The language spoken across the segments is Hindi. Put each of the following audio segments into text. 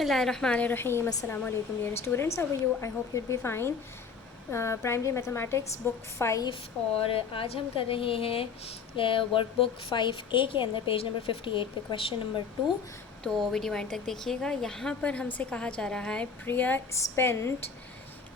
बिस्मिल्लाहिर्रहमानिर्रहीम अस्सलाम वालेकुम dear students, how are you? I hope you'd be fine. Primary mathematics book 5 और आज हम कर रहे हैं वर्कबुक 5A के अंदर पेज नंबर 58 पे क्वेश्चन नंबर 2। तो वीडियो एंड तक देखिएगा। यहाँ पर हमसे कहा जा रहा है Priya spent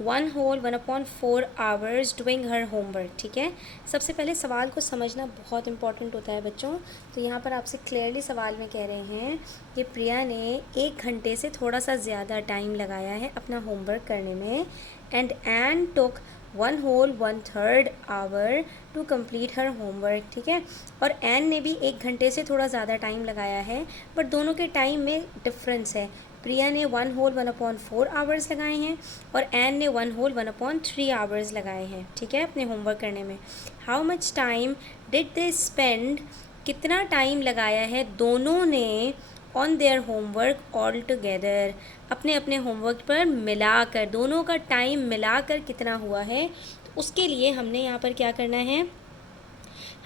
1/4 hours doing her homework. ठीक है, सबसे पहले सवाल को समझना बहुत इंपॉर्टेंट होता है बच्चों। तो यहाँ पर आपसे क्लियरली सवाल में कह रहे हैं कि प्रिया ने 1 घंटे से थोड़ा सा ज़्यादा टाइम लगाया है अपना होमवर्क करने में। And Ann took 1/3 hour to complete her homework. ठीक है, और एन ने भी 1 घंटे से थोड़ा ज़्यादा टाइम लगाया है, बट दोनों के टाइम में डिफरेंस है। प्रिया ने 1/4 आवर्स लगाए हैं और एन ने 1/3 आवर्स लगाए हैं। ठीक है, अपने होमवर्क करने में। How much time did they spend, कितना टाइम लगाया है दोनों ने on their homework all together, अपने अपने होमवर्क पर मिलाकर, दोनों का टाइम मिलाकर कितना हुआ है। तो उसके लिए हमने यहाँ पर क्या करना है,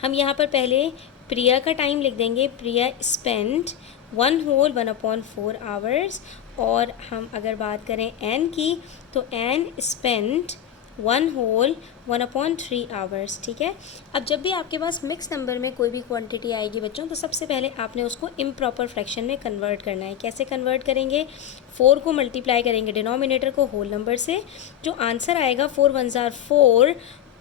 हम यहाँ पर पहले प्रिया का टाइम लिख देंगे। प्रिया स्पेंट 1/4 आवर्स। और हम अगर बात करें एन की, तो एन स्पेंट 1/3 आवर्स। ठीक है, अब जब भी आपके पास मिक्स नंबर में कोई भी क्वांटिटी आएगी बच्चों, तो सबसे पहले आपने उसको इम्प्रॉपर फ्रैक्शन में कन्वर्ट करना है। कैसे कन्वर्ट करेंगे? 4 को मल्टीप्लाई करेंगे डिनोमिनेटर को होल नंबर से, जो आंसर आएगा 4 1 ज़ार 4,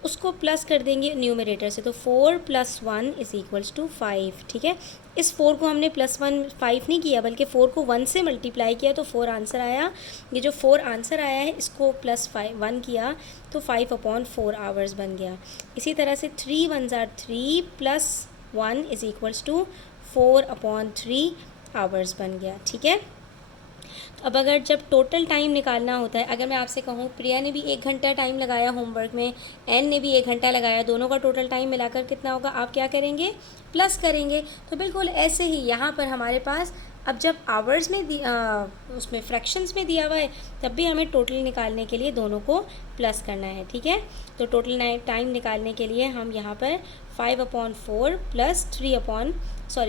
उसको प्लस कर देंगे न्यूमरेटर से। तो 4 + 1 = 5। ठीक है, इस 4 को हमने +1 5 नहीं किया, बल्कि 4 को 1 से मल्टीप्लाई किया, तो 4 आंसर आया। ये जो 4 आंसर आया है, इसको +1 किया तो 5/4 आवर्स बन गया। इसी तरह से 3 1 ज़ार 3 + 1 = 4/3 आवर्स बन गया। ठीक है, अब अगर जब टोटल टाइम निकालना होता है, अगर मैं आपसे कहूँ प्रिया ने भी 1 घंटा टाइम लगाया होमवर्क में, एन ने भी 1 घंटा लगाया, दोनों का टोटल टाइम मिलाकर कितना होगा, आप क्या करेंगे, प्लस करेंगे। तो बिल्कुल ऐसे ही यहाँ पर हमारे पास अब जब आवर्स में उसमें फ्रैक्शंस में दिया हुआ है, तब भी हमें टोटल निकालने के लिए दोनों को प्लस करना है। ठीक है, तो टोटल टाइम निकालने के लिए हम यहाँ पर 5/4 +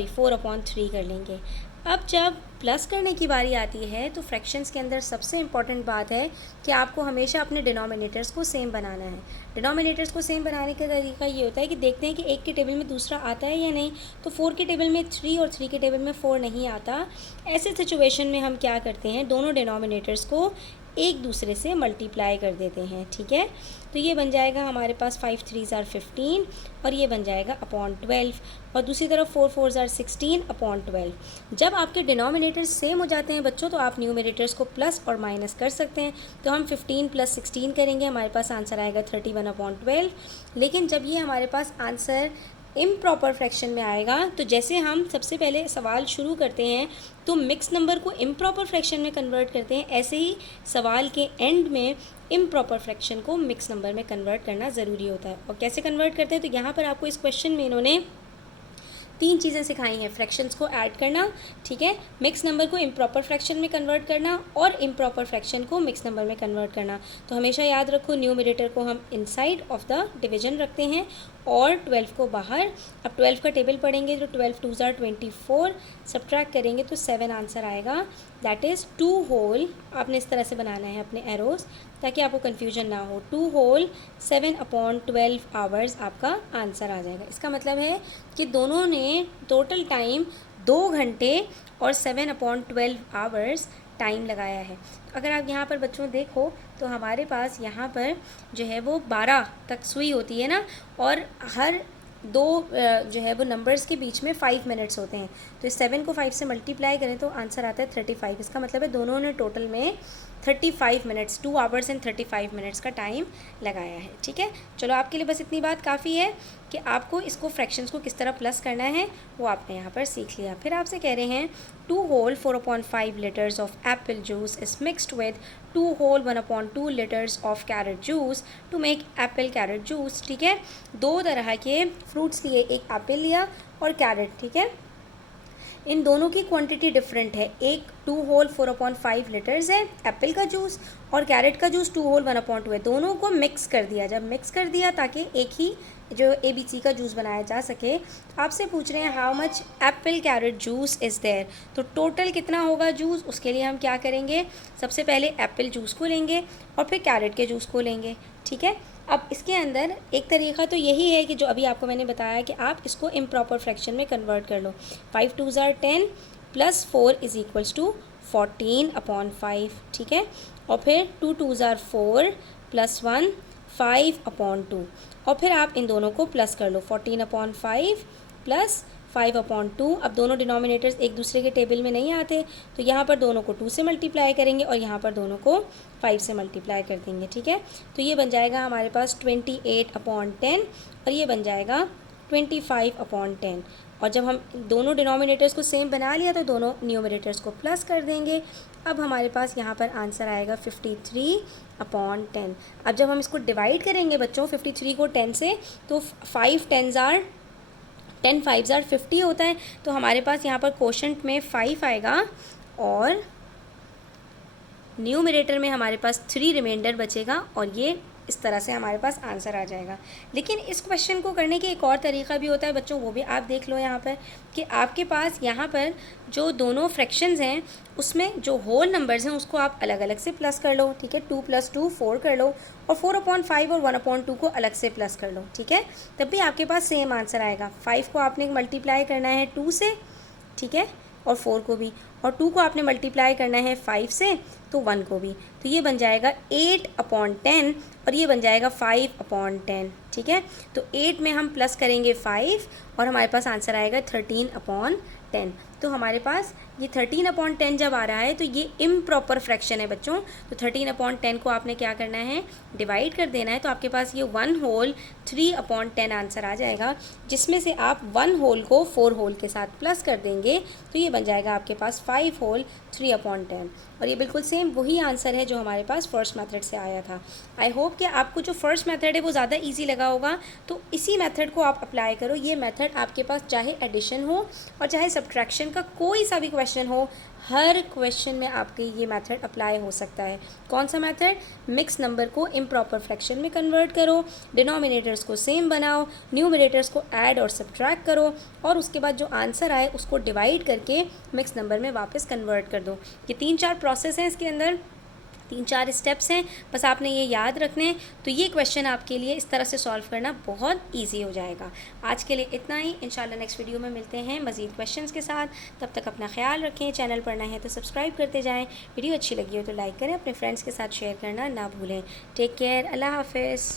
4/3 कर लेंगे। अब जब प्लस करने की बारी आती है, तो फ्रैक्शंस के अंदर सबसे इम्पॉर्टेंट बात है कि आपको हमेशा अपने डिनोमिनेटर्स को सेम बनाना है। डिनोमिनेटर्स को सेम बनाने का तरीका ये होता है कि देखते हैं कि 1 के टेबल में दूसरा आता है या नहीं। तो 4 के टेबल में 3 और 3 के टेबल में 4 नहीं आता। ऐसे सिचुएशन में हम क्या करते हैं, दोनों डिनोमिनेटर्स को एक दूसरे से मल्टीप्लाई कर देते हैं। ठीक है, तो ये बन जाएगा हमारे पास 5 3 ज़ार 15 और ये बन जाएगा /12, और दूसरी तरफ 4 4 ज़ार 16 /12। जब आपके डिनोमिनेटर्स सेम हो जाते हैं बच्चों, तो आप न्यूमरेटर्स को प्लस और माइनस कर सकते हैं। तो हम 15 + 16 करेंगे, हमारे पास आंसर आएगा 31/12। लेकिन जब ये हमारे पास आंसर इम्प्रॉपर फ्रैक्शन में आएगा, तो जैसे हम सबसे पहले सवाल शुरू करते हैं तो मिक्स नंबर को इम्प्रॉपर फ्रैक्शन में कन्वर्ट करते हैं, ऐसे ही सवाल के एंड में इम्प्रॉपर फ्रैक्शन को मिक्स नंबर में कन्वर्ट करना ज़रूरी होता है। और कैसे कन्वर्ट करते हैं, तो यहाँ पर आपको इस क्वेश्चन में इन्होंने 3 चीज़ें सिखाई हैं। फ्रैक्शंस को ऐड करना, ठीक है, मिक्स नंबर को इम्प्रॉपर फ्रैक्शन में कन्वर्ट करना, और इम्प्रॉपर फ्रैक्शन को मिक्स नंबर में कन्वर्ट करना। तो हमेशा याद रखो, न्यूमरेटर को हम इनसाइड ऑफ द डिवीजन रखते हैं और 12 को बाहर। अब 12 का टेबल पढ़ेंगे तो 12 2 ज़ार 24, सब्ट्रैक्ट करेंगे तो 7 आंसर आएगा। दैट इज़ 2 होल, आपने इस तरह से बनाना है अपने एरोज़ ताकि आपको कन्फ्यूजन ना हो। 2 होल 7/12 आवर्स आपका आंसर आ जाएगा। इसका मतलब है कि दोनों ने टोटल टाइम 2 घंटे और 7/12 आवर्स टाइम लगाया है। अगर आप यहाँ पर बच्चों देखो, तो हमारे पास यहाँ पर जो है वो 12 तक सुई होती है ना, और हर दो जो है वो नंबर्स के बीच में 5 मिनट्स होते हैं। तो इस 7 को 5 से मल्टीप्लाई करें तो आंसर आता है 35। इसका मतलब है दोनों ने टोटल में 35 मिनट्स, 2 आवर्स एंड 35 मिनट्स का टाइम लगाया है। ठीक है, चलो आपके लिए बस इतनी बात काफ़ी है कि आपको इसको फ्रैक्शंस को किस तरह प्लस करना है, वो आपने यहाँ पर सीख लिया। फिर आपसे कह रहे हैं 2 whole 4/5 litres of apple juice is mixed with 2 whole 1/2 litres of carrot juice to make apple carrot juice. ठीक है, 2 तरह के फ्रूट्स लिए, एक एप्पल लिया और कैरेट। ठीक है, इन दोनों की क्वांटिटी डिफरेंट है। एक 2 होल 4/5 लीटर्स है एप्पल का जूस, और कैरेट का जूस 2 होल 1/2 है। दोनों को मिक्स कर दिया, जब मिक्स कर दिया ताकि एक ही जो ABC का जूस बनाया जा सके, आपसे पूछ रहे हैं how much apple carrot juice is there. तो टोटल कितना होगा जूस, उसके लिए हम क्या करेंगे, सबसे पहले एप्पल जूस को लेंगे और फिर कैरेट के जूस को लेंगे, ठीक है। अब इसके अंदर एक तरीका तो यही है कि जो अभी आपको मैंने बताया कि आप इसको इम्प्रॉपर फ्रैक्शन में कन्वर्ट कर लो। 5 2s are 10 + 4 = 14/5, ठीक है। और फिर 2 2s are 4 + 1 5/2, और फिर आप इन दोनों को प्लस कर लो, 14/5 + 5/2। अब दोनों डिनोमिनेटर्स एक दूसरे के टेबल में नहीं आते, तो यहाँ पर दोनों को 2 से मल्टीप्लाई करेंगे और यहाँ पर दोनों को 5 से मल्टीप्लाई कर देंगे, ठीक है। तो ये बन जाएगा हमारे पास 28/10 और ये बन जाएगा 25/10। और जब हम दोनों डिनोमिनेटर्स को सेम बना लिया तो दोनों न्यूमरेटर्स को प्लस कर देंगे। अब हमारे पास यहाँ पर आंसर आएगा 53/10। अब जब हम इसको डिवाइड करेंगे बच्चों 53 को 10 से, तो 5 5s are 50 होता है, तो हमारे पास यहाँ पर कोशेंट में 5 आएगा और न्यूमरेटर में हमारे पास 3 रिमाइंडर बचेगा, और ये इस तरह से हमारे पास आंसर आ जाएगा। लेकिन इस क्वेश्चन को करने के एक और तरीका भी होता है बच्चों, वो भी आप देख लो यहाँ पर कि आपके पास यहाँ पर जो दोनों फ्रैक्शंस हैं उसमें जो होल नंबर्स हैं उसको आप अलग अलग से प्लस कर लो, ठीक है। 2 + 2 4 कर लो, और 4/5 और 1/2 को अलग से प्लस कर लो, ठीक है। तब भी आपके पास सेम आंसर आएगा। 5 को आपने मल्टीप्लाई करना है 2 से, ठीक है, और 4 को भी, और 2 को आपने मल्टीप्लाई करना है 5 से, तो 1 को भी। तो ये बन जाएगा 8/10 और ये बन जाएगा 5/10, ठीक है। तो 8 में हम प्लस करेंगे 5 और हमारे पास आंसर आएगा 13/10। तो हमारे पास ये 13/10 जब आ रहा है तो ये इम्प्रॉपर फ्रैक्शन है बच्चों। तो 13/10 को आपने क्या करना है, डिवाइड कर देना है, तो आपके पास ये 1 होल 3/10 आंसर आ जाएगा, जिसमें से आप 1 होल को 4 होल के साथ प्लस कर देंगे, तो ये बन जाएगा आपके पास 5 होल 3/10। और ये बिल्कुल सेम वही आंसर है जो हमारे पास फर्स्ट मेथड से आया था। आई होप कि आपको जो फर्स्ट मेथड है वो ज़्यादा इजी लगा होगा, तो इसी मेथड को आप अप्लाई करो। ये मेथड आपके पास चाहे एडिशन हो और चाहे सब्ट्रैक्शन का कोई सा भी क्वेश्चन हो, हर क्वेश्चन में आपके ये मेथड अप्लाई हो सकता है। कौन सा मेथड, मिक्स नंबर को इम्प्रॉपर फ्रैक्शन में कन्वर्ट करो, डिनोमिनेटर्स को सेम बनाओ, न्यूमरेटर्स को ऐड और सब्ट्रैक्ट करो, और उसके बाद जो आंसर आए उसको डिवाइड करके मिक्स नंबर में वापस कन्वर्ट कर दो। ये 3-4 प्रोसेस हैं इसके अंदर, 3-4 स्टेप्स हैं, बस आपने ये याद रखने हैं। तो ये क्वेश्चन आपके लिए इस तरह से सॉल्व करना बहुत इजी हो जाएगा। आज के लिए इतना ही, इंशाल्लाह नेक्स्ट वीडियो में मिलते हैं मज़ीद क्वेश्चंस के साथ। तब तक अपना ख्याल रखें, चैनल पर नए हैं तो सब्सक्राइब करते जाएँ, वीडियो अच्छी लगी हो तो लाइक करें, अपने फ्रेंड्स के साथ शेयर करना ना भूलें। टेक केयर, अल्लाह हाफिज़।